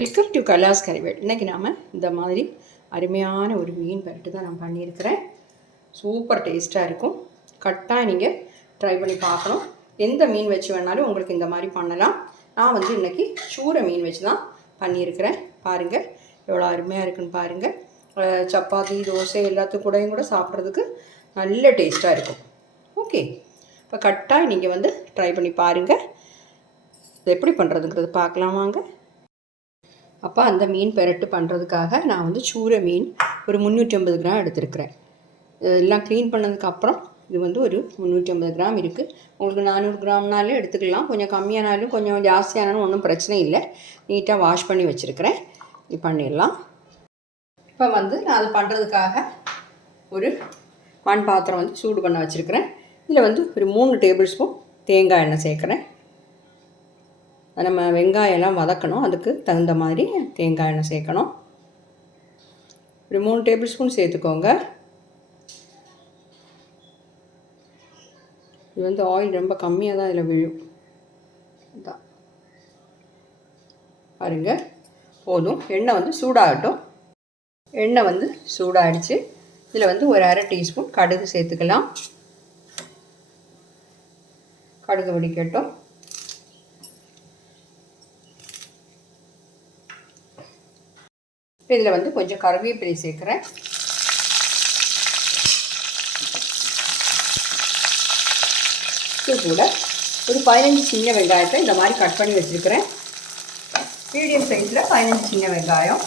Welcome to கலாஸ் கறிவேல். இன்றைக்கி நாம் இந்த மாதிரி அருமையான ஒரு மீன் பரட்டு தான் நான் பண்ணியிருக்கிறேன். சூப்பர் டேஸ்ட்டாக இருக்கும். கட்டாக நீங்கள் ட்ரை பண்ணி பார்க்கணும். எந்த மீன் வச்சு வேணாலும் உங்களுக்கு இந்த மாதிரி பண்ணலாம். நான் இன்றைக்கி சூரை மீன் வச்சு தான் பண்ணியிருக்கிறேன். பாருங்கள் எவ்வளோ அருமையாக இருக்குன்னு பாருங்கள். சப்பாத்தி தோசை எல்லாத்துக்கும் கூடயும் கூட சாப்பிட்றதுக்கு நல்ல டேஸ்ட்டாக இருக்கும். ஓகே, இப்போ கட்டாக நீங்கள் ட்ரை பண்ணி பாருங்கள். இது எப்படி பண்ணுறதுங்கிறது பார்க்கலாம் வாங்க. அப்போ அந்த மீன் பெரட்டு பண்ணுறதுக்காக நான் சூரை மீன் ஒரு 350 கிராம் எடுத்துருக்கிறேன். எல்லாம் க்ளீன் பண்ணதுக்கப்புறம் இது ஒரு 350 கிராம் இருக்குது. உங்களுக்கு 400 கிராம்னாலும் எடுத்துக்கலாம். கொஞ்சம் கம்மியானாலும் கொஞ்சம் ஜாஸ்தியானாலும் ஒன்றும் பிரச்சனை இல்லை. நீட்டாக வாஷ் பண்ணி வச்சுருக்கிறேன். இது பண்ணிடலாம். இப்போ நான் அது பண்ணுறதுக்காக ஒரு மண் பாத்திரம் சூடு பண்ண வச்சுருக்கிறேன். இதில் ஒரு 3 டேபிள் ஸ்பூன் தேங்காய் எண்ணெய் சேர்க்குறேன். நம்ம வெங்காயம்லாம் வதக்கணும், அதுக்கு தகுந்த மாதிரி தேங்காய் எண்ணெய் சேர்க்கணும். ஒரு 3 டேபிள் ஸ்பூன் சேர்த்துக்கோங்க. இது ஆயில் ரொம்ப கம்மியாக தான் இதில் விழும். தான் பாருங்கள், போதும். எண்ணெய் சூடாகட்டும். எண்ணெய் சூடாகிடுச்சு. இதில் ஒரு அரை டீஸ்பூன் கடுகு சேர்த்துக்கலாம். கடுகு வெடிக்கட்டும். இதில் கொஞ்சம் கருவேப்பிலை சேர்க்குறேன். இது கூட ஒரு 15 சின்ன வெங்காயத்தை இந்த மாதிரி கட் பண்ணி வச்சுருக்கிறேன். மீடியம் சைஸில் 15 சின்ன வெங்காயம்.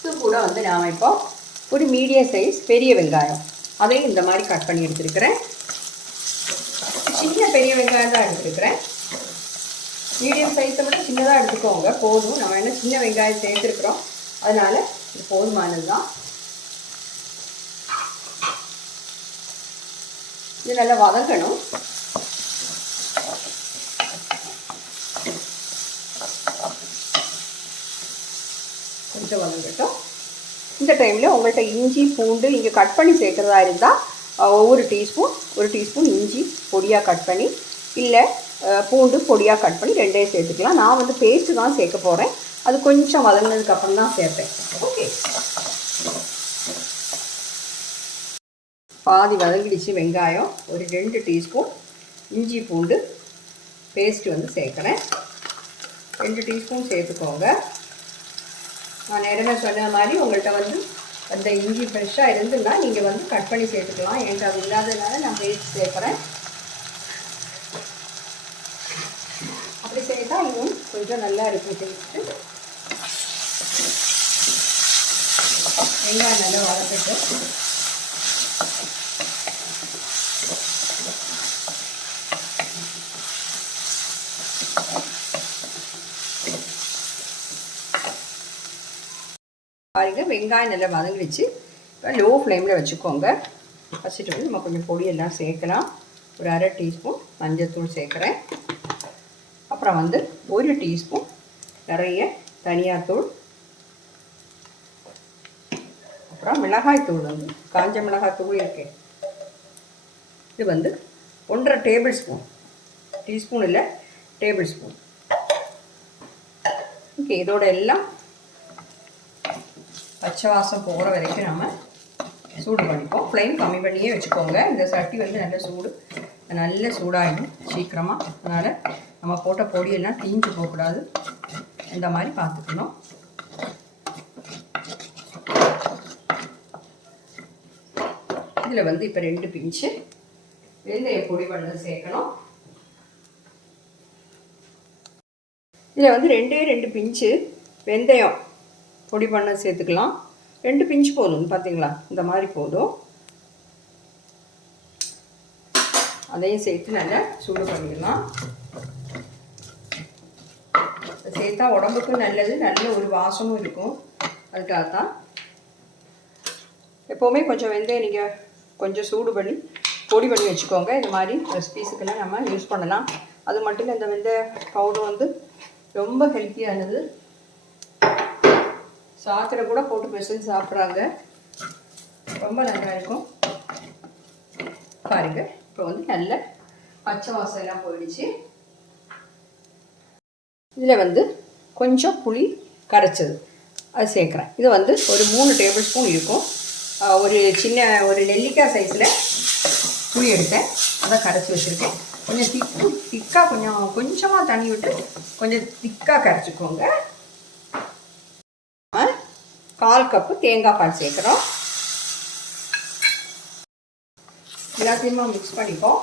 இது கூட நாம் இப்போ ஒரு மீடியம் சைஸ் பெரிய வெங்காயம் அதையும் இந்த மாதிரி கட் பண்ணி எடுத்துருக்கிறேன். சின்ன பெரிய வெங்காயம் தான் எடுத்துருக்கிறேன். மீடியம் சைஸை மட்டும் சின்னதாக எடுத்துக்கோங்க, போதும். நம்ம என்ன சின்ன வெங்காயம் சேர்த்துருக்குறோம், அதனால் இது போதுமானது தான். இது நல்லா வதங்கணும். கொஞ்சம் வதங்கட்டும். இந்த டைமில் உங்கள்கிட்ட இஞ்சி பூண்டு இங்கே கட் பண்ணி சேர்க்குறதா இருந்தால் ஒரு டீஸ்பூன் இஞ்சி பொடியாக கட் பண்ணி, இல்லை பூண்டு பொடியாக கட் பண்ணி ரெண்டையும் சேர்த்துக்கலாம். நான் பேஸ்ட்டு தான் சேர்க்க போகிறேன். அது கொஞ்சம் வதங்கினதுக்கப்புறம் தான் சேர்ப்பேன். ஓகே, பாதி வதங்கிடுச்சு வெங்காயம். ஒரு 2 டீஸ்பூன் இஞ்சி பூண்டு பேஸ்ட்டு சேர்க்குறேன். 2 டீஸ்பூன் சேர்த்துக்கோங்க. நான் நேரமே சொன்ன மாதிரி உங்கள்கிட்ட அந்த இஞ்சி ஃப்ரெஷ்ஷாக இருந்துன்னா நீங்கள் கட் பண்ணி சேர்த்துக்கலாம். என்கிட்ட அது இல்லாததுனால நான் பேஸ்ட் சேர்க்குறேன். அப்படி சேர்த்தா இன்னும் கொஞ்சம் நல்லா இருக்கும் டேஸ்ட்டு. வெங்காயம் நல்லா வதக்கிட்டு பாருங்க, வெங்காயம் நல்லா வதங்கிடுச்சு. லோ ஃப்ளேமில் வச்சுக்கோங்க. ஃபஸ்ட்டு நம்ம கொஞ்சம் பொடியெல்லாம் சேர்க்கலாம். ஒரு அரை டீஸ்பூன் மஞ்சள்தூள் சேர்க்குறேன். அப்புறம் 1 டீஸ்பூன் நிறைய தனியாத்தூள். அப்புறம் மிளகாய்த்தூள் காஞ்ச மிளகாய்த்தூள் இருக்கு. இது 1.5 டேபிள் ஸ்பூன். டீஸ்பூன் இல்லை, டேபிள் ஸ்பூன். ஓகே, இதோட எல்லாம் பச்சை வாசம் போகிற வரைக்கும் நம்ம சூடு பண்ணிப்போம். ஃப்ளேம் கம்மி பண்ணியே வச்சுக்கோங்க. இந்த சட்டி நல்ல சூடாகிடும் சீக்கிரமாக. அதனால் நம்ம போட்ட பொடியெல்லாம் தீஞ்சு போகக்கூடாது. இந்த மாதிரி பார்த்துக்கணும். இதில் இப்போ 2 பிஞ்சு வெந்தய பொடி பண்ணது சேர்க்கணும். இதில் 2 பிஞ்சு வெந்தயம் பொடி பண்ண சேர்த்துக்கலாம். 2 பிஞ்சு போதும். பார்த்தீங்களா, இந்த மாதிரி போதும். அதையும் சேர்த்து நல்லா சூடு பண்ணிடலாம். சேர்த்தா உடம்புக்கும் நல்லது, நல்ல ஒரு வாசமும் இருக்கும். அதுக்காகத்தான் எப்போவுமே கொஞ்சம் வெந்தயம் நீங்கள் கொஞ்சம் சூடு பண்ணி பொடி பண்ணி வச்சுக்கோங்க. இந்த மாதிரி ரெசிபீஸுக்கெல்லாம் நம்ம யூஸ் பண்ணலாம். அது மட்டும் இல்லை, இந்த வெந்தய பவுடர் ரொம்ப ஹெல்த்தியானது. சாத்தில் கூட போட்டு பிசைஞ்சு சாப்பிட்றாங்க. ரொம்ப நல்லா இருக்கும். பாருங்கள், இப்போ வந்து நல்ல பச்சை வாசம் எல்லாம் போயிடுச்சு. இதில் வந்து கொஞ்சம் புளி கரைச்சது அது சேர்க்குறேன். இது வந்து ஒரு 3 டேபிள் ஸ்பூன் இருக்கும். ஒரு நெல்லிக்காய் சைஸில் புளி எடுத்தேன், அதை கரைச்சி வச்சுருக்கேன். கொஞ்சம் திக்காக கொஞ்சமாக தண்ணி விட்டு கொஞ்சம் திக்காக கரைச்சிக்கோங்க. 1/4 கப்பு தேங்காய் பால் சேர்க்குறோம். எல்லாத்தையுமே மிக்ஸ் பண்ணிப்போம்.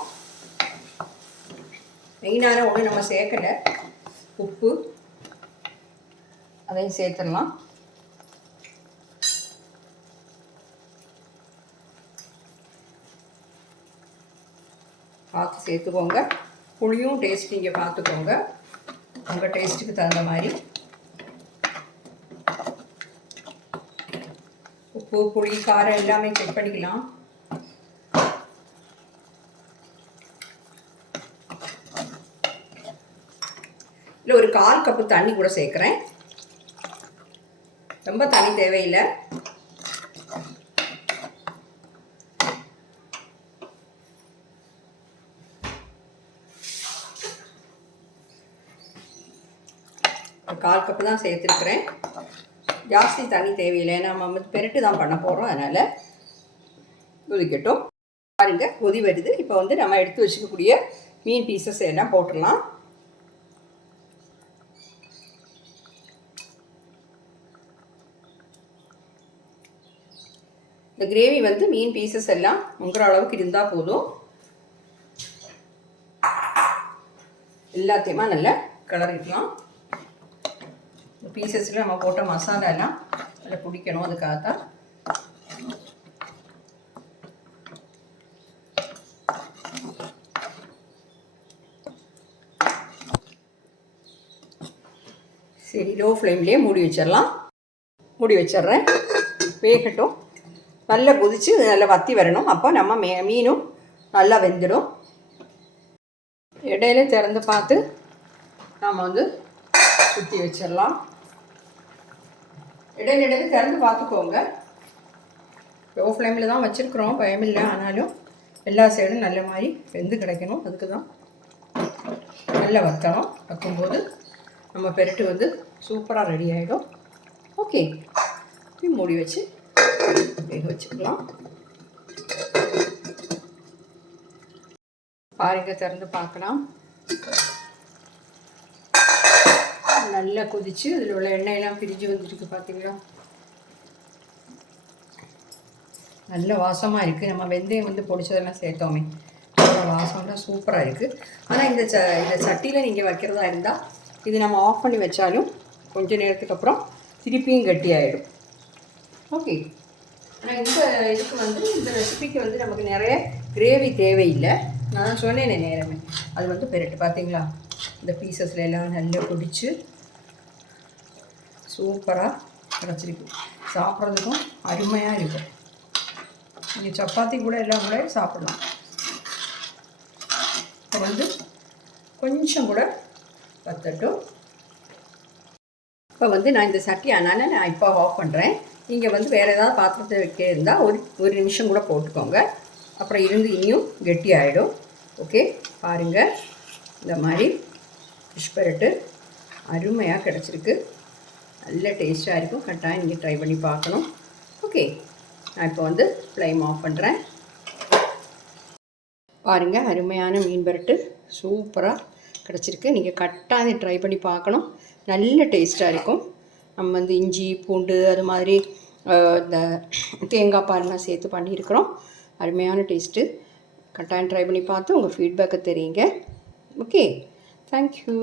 மெயினான ஒன்று நம்ம சேர்க்கலை, உப்பு, அதையும் சேர்த்துடலாம். பார்த்து சேர்த்துக்கோங்க. புளியும் டேஸ்ட் நீங்கள் பார்த்துக்கோங்க, உங்கள் டேஸ்ட்டுக்கு தகுந்த மாதிரி. உப்பு, புளி, காரம் எல்லாமே செக் பண்ணிக்கலாம். இல்லை ஒரு 1/4 கப்பு தண்ணி கூட சேர்க்குறேன். ரொம்ப தண்ணி தேவையில்லை. ஒரு 1/4 கப்பு தான் சேர்த்துருக்குறேன். ஜாஸ்தி தண்ணி தேவையில்லை, நம்ம பெரட்டு தான் பண்ண போகிறோம், அதனால் கொதிக்கட்டும். பாருங்கள், கொதி வருது. இப்போ வந்து நம்ம எடுத்து வச்சுக்கக்கூடிய மீன் பீசஸ் எல்லாம் போட்டுடலாம். இந்த கிரேவி வந்து மீன் பீசஸ் எல்லாம் முங்குற அளவுக்கு இருந்தால் போதும். எல்லாத்தையுமா நல்லா கிளறிக்கலாம். இந்த பீசஸில் நம்ம போட்ட மசாலா எல்லாம் நல்லா பிடிக்கணும், அதுக்காகத்தான். சரி, லோ ஃப்ளேம்லேயே மூடி வச்சிடலாம். மூடி வச்சிட்றேன், வேகட்டும். நல்லா கொதித்து நல்லா வற்றி வரணும். அப்போ நம்ம மீனும் நல்லா வெந்துடும். இடையில திறந்து பார்த்து நாம் வந்து ஊற்றி வச்சிடலாம். இடையில திறந்து பார்த்துக்கோங்க. லோ ஃப்ளேமில் தான் வச்சுருக்குறோம், பயமில்லை. ஆனாலும் எல்லா சைடும் நல்ல மாதிரி வெந்து கிடைக்கணும், அதுக்கு தான் நல்லா வற்றணும். வைக்கும்போது நம்ம பெரட்டு வந்து சூப்பராக ரெடி ஆகிடும். ஓகே, மூடி வச்சு வேக வச்சுக்கலாம். பாருங்க, திறந்து பார்க்கலாம். நல்லா கொதிச்சு அதில் உள்ள எண்ணெயெல்லாம் பிரிஞ்சு வந்துருக்கு, பார்த்தீங்களா? நல்ல வாசமாக இருக்குது. நம்ம வெந்தயம் வந்து பொடிச்சதெல்லாம் சேர்த்தோமே, வாசம்லாம் சூப்பராக இருக்குது. ஆனால் இந்த சட்டியில் நீங்கள் வைக்கிறதா இருந்தால் இது நம்ம ஆஃப் பண்ணி வச்சாலும் கொஞ்சம் நேரத்துக்கு அப்புறம் திருப்பியும் கட்டியாகிடும். ஓகே, ஆனால் இதுக்கு வந்து இந்த ரெசிபிக்கு வந்து நமக்கு நிறைய கிரேவி தேவையில்லை. நான் சொன்னேனே நேரமே, அது வந்து பெரட்டு பார்த்தீங்களா, இந்த பீசஸில் எல்லாம் நல்லா பிடிச்சி சூப்பராக கிடச்சிருக்கு. சாப்பிட்றதுக்கும் அருமையாக இருக்கும். நீங்கள் சப்பாத்தி கூட எல்லாம் கூட சாப்பிட்லாம். இப்போ வந்து கொஞ்சம் கூட வத்தட்டும். இப்போ வந்து நான் இந்த சட்டி அதனால் நான் இப்போ ஆஃப் பண்ணுறேன். நீங்கள் வந்து வேறு ஏதாவது பாத்திரத்தை வைக்க இருந்தால் ஒரு நிமிஷம் கூட போட்டுக்கோங்க. அப்புறம் இருந்து இன்னும் கெட்டி ஆகிடும். ஓகே, பாருங்கள், இந்த மாதிரி ஃபிஷ் பெரட்டு அருமையாக கிடச்சிருக்கு. நல்ல டேஸ்ட்டாக இருக்கும். கட்டாயம் நீங்கள் ட்ரை பண்ணி பார்க்கணும். ஓகே, நான் இப்போ வந்து ஃப்ளேம் ஆஃப் பண்ணுறேன். பாருங்கள், அருமையான மீன் பெரட்டு சூப்பராக கிடச்சிருக்கு. நீங்கள் கட்டாயம் ட்ரை பண்ணி பார்க்கணும். நல்ல டேஸ்ட்டாக இருக்கும். நம்ம வந்து இஞ்சி, பூண்டு, அது மாதிரி இந்த தேங்காய் பால்லாம் சேர்த்து பண்ணியிருக்கிறோம். அருமையான டேஸ்ட்டு. கட்டாயம் ட்ரை பண்ணி பார்த்து உங்கள் ஃபீட்பேக்கை தெரியுங்க. Okay, thank you.